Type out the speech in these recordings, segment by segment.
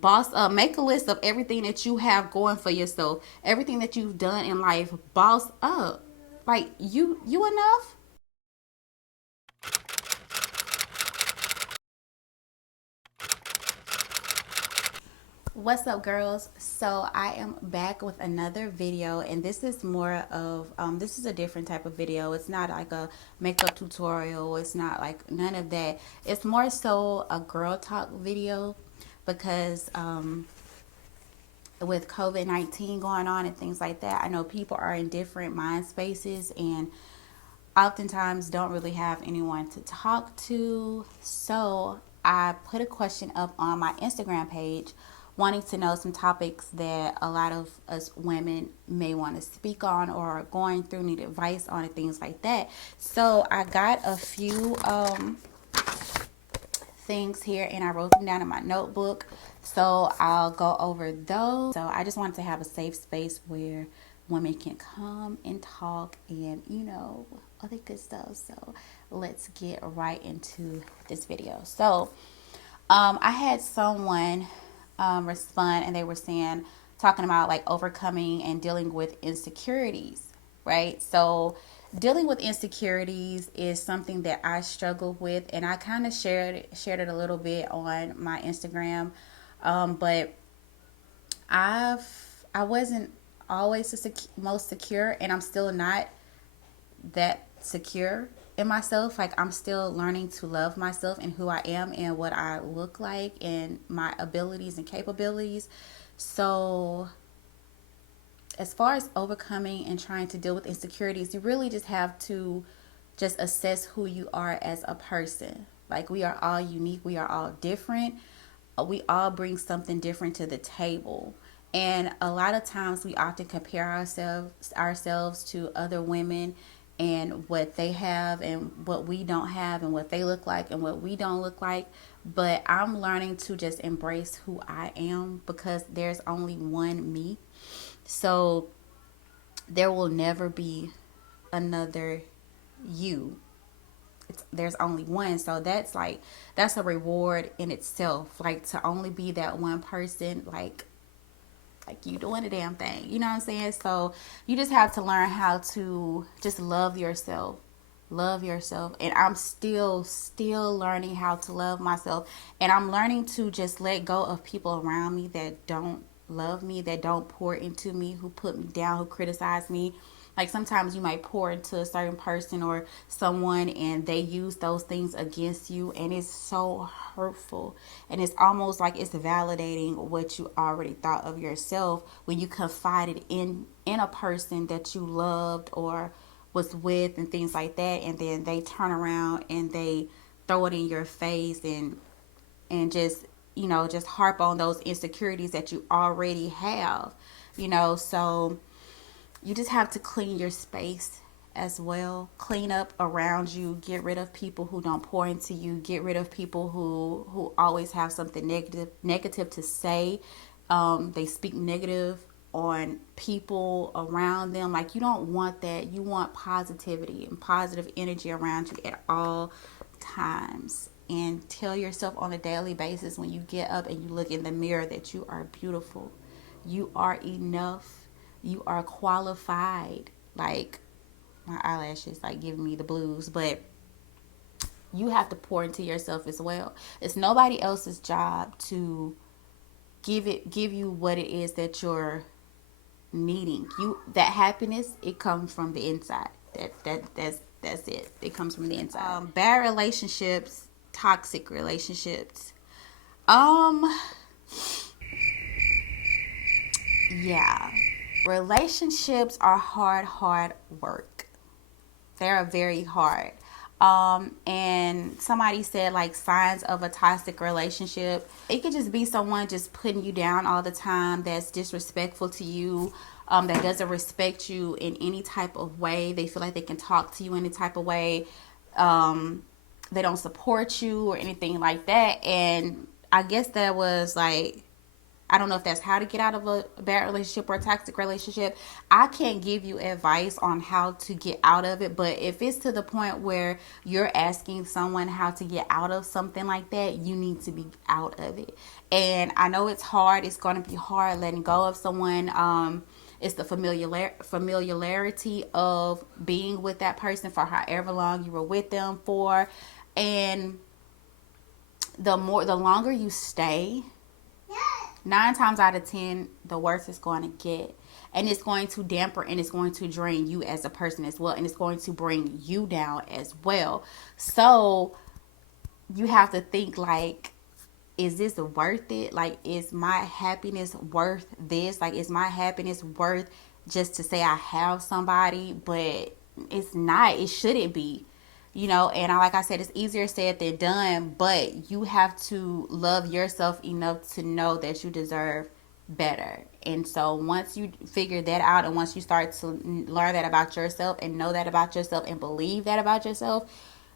Boss up. Make a list of everything that you have going for yourself, everything that you've done in life. Boss up. Like you enough. What's up, girls? So I am back with another video, and this is more of this is a different type of video. It's not like a makeup tutorial. It's not like none of that. It's more so a girl talk video because with COVID-19 going on and things like that, I know people are in different mind spaces and oftentimes don't really have anyone to talk to. So I put a question up on my Instagram page wanting to know some topics that a lot of us women may want to speak on or are going through, need advice on, and things like that. So I got a few things here and I wrote them down in my notebook. So I'll go over those. So I just wanted to have a safe space where women can come and talk and, all the good stuff. So let's get right into this video. So I had someone respond and they were talking about like overcoming and dealing with insecurities, right? So dealing with insecurities is something that I struggle with, and I kind of shared it a little bit on my Instagram, but I've I wasn't always the most secure, and I'm still not that secure in myself. Like, I'm still learning to love myself and who I am and what I look like and my abilities and capabilities. So as far as overcoming and trying to deal with insecurities, you really just have to just assess who you are as a person. Like, we are all unique, we are all different, we all bring something different to the table. And a lot of times we often compare ourselves to other women and what they have and what we don't have and what they look like and what we don't look like. But I'm learning to just embrace who I am because there's only one me. So there will never be another you. There's only one. So that's a reward in itself, like to only be that one person. Like you doing a damn thing, you know what I'm saying? So you just have to learn how to just love yourself. And I'm still learning how to love myself, and I'm learning to just let go of people around me that don't love me, that don't pour into me, who put me down, who criticize me. Like, sometimes you might pour into a certain person or someone and they use those things against you, and it's so hurtful. And it's almost like it's validating what you already thought of yourself when you confided in a person that you loved or was with and things like that, and then they turn around and they throw it in your face and just harp on those insecurities that you already have. So you just have to clean your space as well. Clean up around you. Get rid of people who don't pour into you. Get rid of people who always have something negative to say. They speak negative on people around them. Like, you don't want that. You want positivity and positive energy around you at all times. And tell yourself on a daily basis when you get up and you look in the mirror that you are beautiful. You are enough. You are qualified. Like, my eyelashes like giving me the blues, but you have to pour into yourself as well. It's nobody else's job to give you what it is that you're needing. That happiness, it comes from the inside. That's it. It comes from the inside. Bad relationships, toxic relationships. Um, yeah. Relationships are hard work. They are very hard. And somebody said, like, signs of a toxic relationship. It could just be someone just putting you down all the time, that's disrespectful to you, that doesn't respect you in any type of way. They feel like they can talk to you any type of way. They don't support you or anything like that. And I guess that was like I don't know if that's how to get out of a bad relationship or a toxic relationship. I can't give you advice on how to get out of it, but if it's to the point where you're asking someone how to get out of something like that, you need to be out of it. And I know it's hard. It's going to be hard letting go of someone. It's the familiarity of being with that person for however long you were with them for. And the longer you stay, 9 times out of 10, the worse it's going to get. And it's going to damper and it's going to drain you as a person as well. And it's going to bring you down as well. So you have to think like, is this worth it? Like, is my happiness worth this? Like, is my happiness worth just to say I have somebody? But it's not. It shouldn't be. And like I said, it's easier said than done, but you have to love yourself enough to know that you deserve better. And so once you figure that out and once you start to learn that about yourself and know that about yourself and believe that about yourself,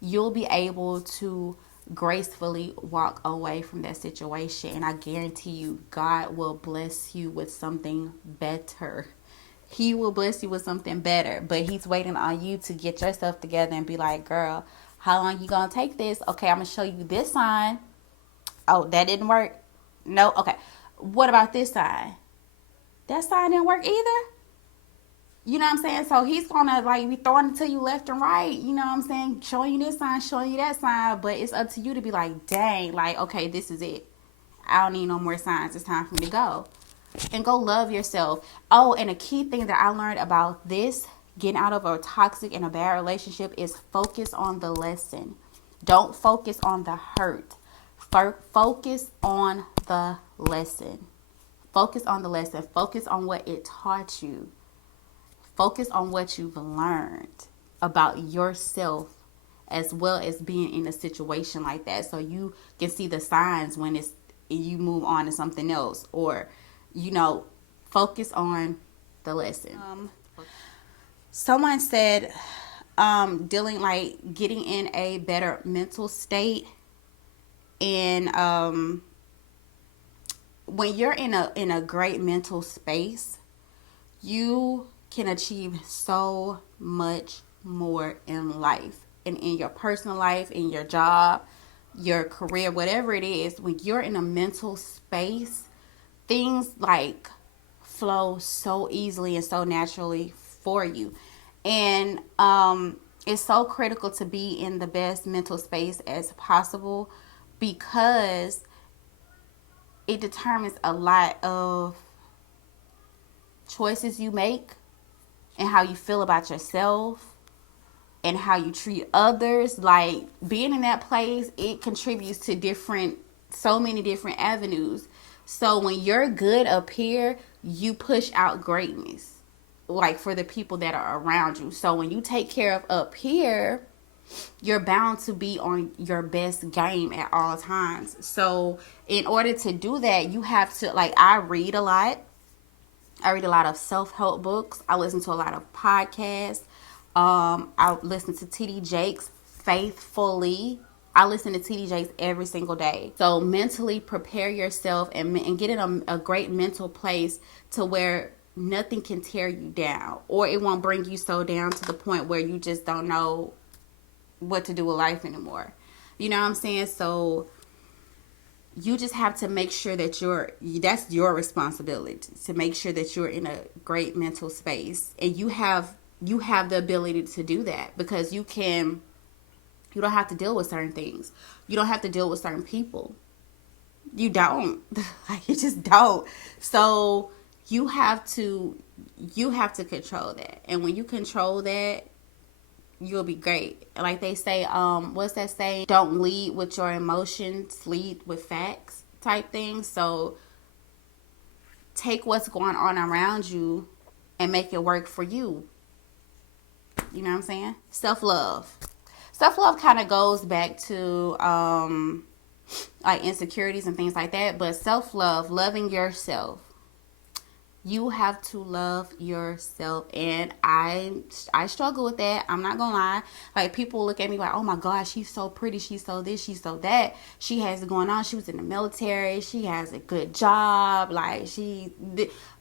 you'll be able to gracefully walk away from that situation. And I guarantee you, God will bless you with something better. He will bless you with something better, but he's waiting on you to get yourself together and be like, girl, how long you gonna take this? Okay, I'm gonna show you this sign. Oh, that didn't work? No? Okay. What about this sign? That sign didn't work either? You know what I'm saying? So he's gonna like be throwing it to you left and right. You know what I'm saying? Showing you this sign, showing you that sign. But it's up to you to be like, dang, like, okay, this is it. I don't need no more signs. It's time for me to go. And go love yourself. Oh, and a key thing that I learned about this, getting out of a toxic and a bad relationship, is focus on the lesson. Don't focus on the hurt. Focus on the lesson. Focus on the lesson. Focus on what it taught you. Focus on what you've learned about yourself as well as being in a situation like that, so you can see the signs when you move on to something else, or focus on the lesson. Someone said getting in a better mental state, and when you're in a great mental space, you can achieve so much more in life and in your personal life, in your job, your career, whatever it is. When you're in a mental space, things like flow so easily and so naturally for you. And it's so critical to be in the best mental space as possible, because it determines a lot of choices you make and how you feel about yourself and how you treat others. Like, being in that place, it contributes to so many different avenues. So when you're good up here, you push out greatness, like, for the people that are around you. So when you take care of up here, you're bound to be on your best game at all times. So in order to do that, you have to, like, I read a lot. I read a lot of self-help books. I listen to a lot of podcasts. I listen to TD Jakes faithfully. I listen to TD Jakes every single day. So mentally prepare yourself and get in a great mental place to where nothing can tear you down, or it won't bring you so down to the point where you just don't know what to do with life anymore. You know what I'm saying? So you just have to make sure that that's your responsibility, to make sure that you're in a great mental space, and you have the ability to do that, because you don't have to deal with certain things. You don't have to deal with certain people. You don't. You just don't. So you have to control that. And when you control that, you'll be great. Like they say, what's that saying? Don't lead with your emotions, lead with facts type thing. So take what's going on around you and make it work for you. You know what I'm saying? Self-love. Self-love kind of goes back to like insecurities and things like that. But self-love, loving yourself. You have to love yourself, and I struggle with that. I'm not gonna lie. Like, people look at me like, oh my gosh, she's so pretty, she's so this, she's so that, she has it going on, she was in the military, she has a good job, like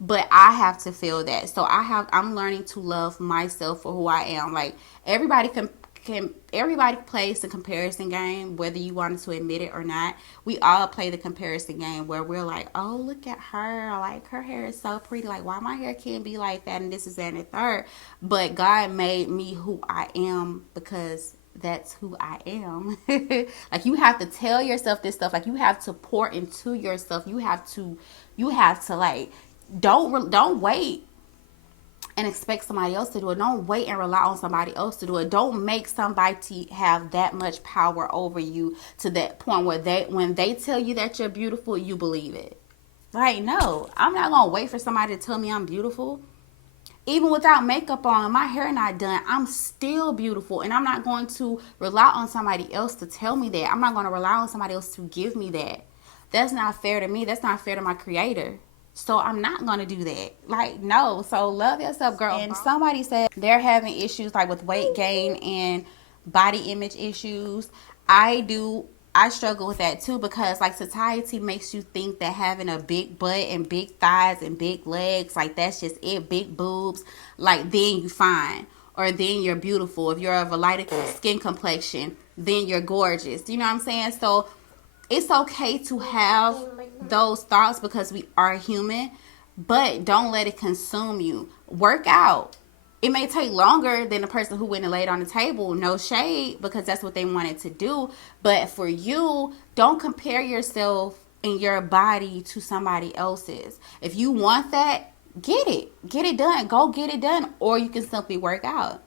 but I have to feel that. So I'm learning to love myself for who I am. Like, everybody can everybody plays the comparison game, whether you wanted to admit it or not. We all play the comparison game where we're like, oh, look at her, like her hair is so pretty, like why my hair can't be like that, and this is that and the third. But God made me who I am because that's who I am. Like, you have to tell yourself this stuff. Like, you have to pour into yourself. You have to like, don't wait and expect somebody else to do it. Don't wait and rely on somebody else to do it. Don't make somebody have that much power over you to that point where when they tell you that you're beautiful, you believe it. Like, no, I'm not gonna wait for somebody to tell me I'm beautiful. Even without makeup on, my hair not done, I'm still beautiful, and I'm not going to rely on somebody else to tell me that. I'm not going to rely on somebody else to give me that. That's not fair to me. That's not fair to my creator. So I'm not going to do that. Like, no. So love yourself, girl. And somebody said they're having issues like with weight gain and body image issues. I struggle with that too, because like society makes you think that having a big butt and big thighs and big legs, like that's just it, big boobs, like then you fine, or then you're beautiful. If you're of a lighter skin complexion, then you're gorgeous. You know what I'm saying? So it's okay to have those thoughts because we are human, but don't let it consume you. Work out. It may take longer than the person who went and laid on the table. No shade, because that's what they wanted to do. But for you, don't compare yourself and your body to somebody else's. If you want that, get it. Get it done. Go get it done. Or you can simply work out.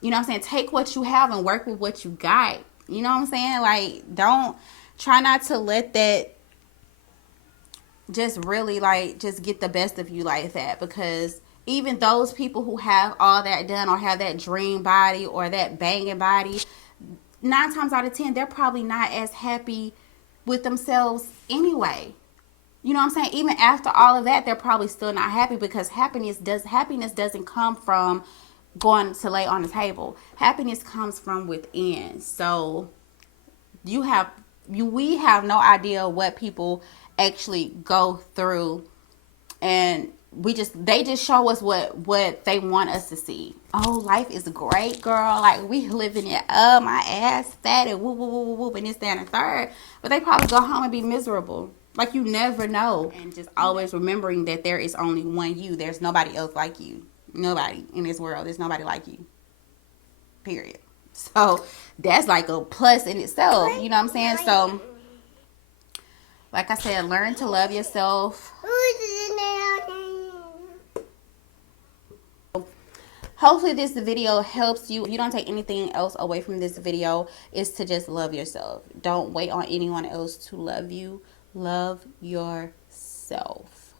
You know what I'm saying? Take what you have and work with what you got. You know what I'm saying? Like, try not to let that just really like just get the best of you like that, because even those people who have all that done or have that dream body or that banging body, 9 times out of 10 they're probably not as happy with themselves anyway. You know what I'm saying? Even after all of that, they're probably still not happy, because happiness doesn't come from going to lay on the table. Happiness comes from within. So we have no idea what people actually go through, and they just show us what they want us to see. Oh, life is great, girl, like we living it up, my ass fat and whoop whoop whoop whoop and this, that, and the third. But they probably go home and be miserable. Like, you never know. And just always remembering that there is only one you. There's nobody else like you. Nobody in this world. There's nobody like you, period. So that's like a plus in itself. You know what I'm saying? So like I said, learn to love yourself. Hopefully this video helps you. If you don't take anything else away from this video, is to just love yourself. Don't wait on anyone else to love you. Love yourself.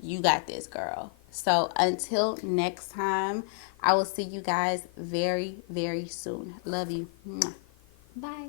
You got this, girl. So until next time, I will see you guys very, very soon. Love you. Bye.